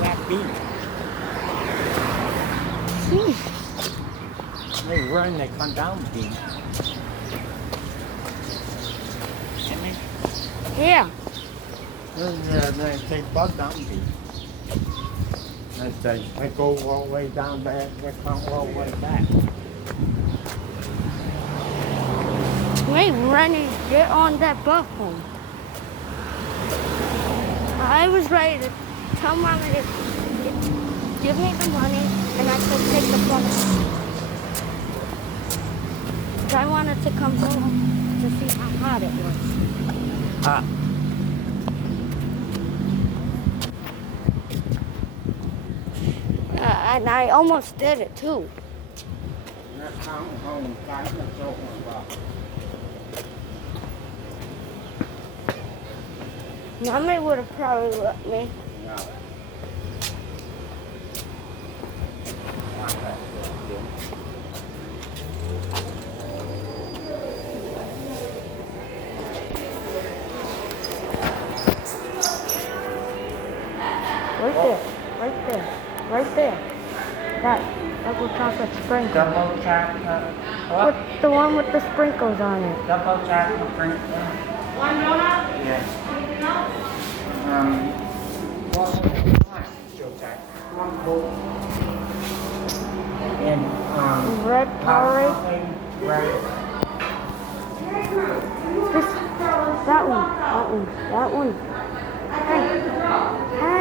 that beat. They run, they come down the beat. Yeah. They bug down the beat. They go all the way down there, they come all the way back. Wait, Rennie, get on that buffalo. I was ready to tell Mama to give me the money and I could take the bus. I wanted to come home to see how hot it was. And I almost did it too. Mommy would have probably let me. No. Right there, right there, right there. That double chocolate sprinkle. Double chocolate. What? The one with the sprinkles on it. Double chocolate sprinkle. One donut? Yes. What do you want, Josiah? One bowl. And, Red Powerade. Right. That one. Hey.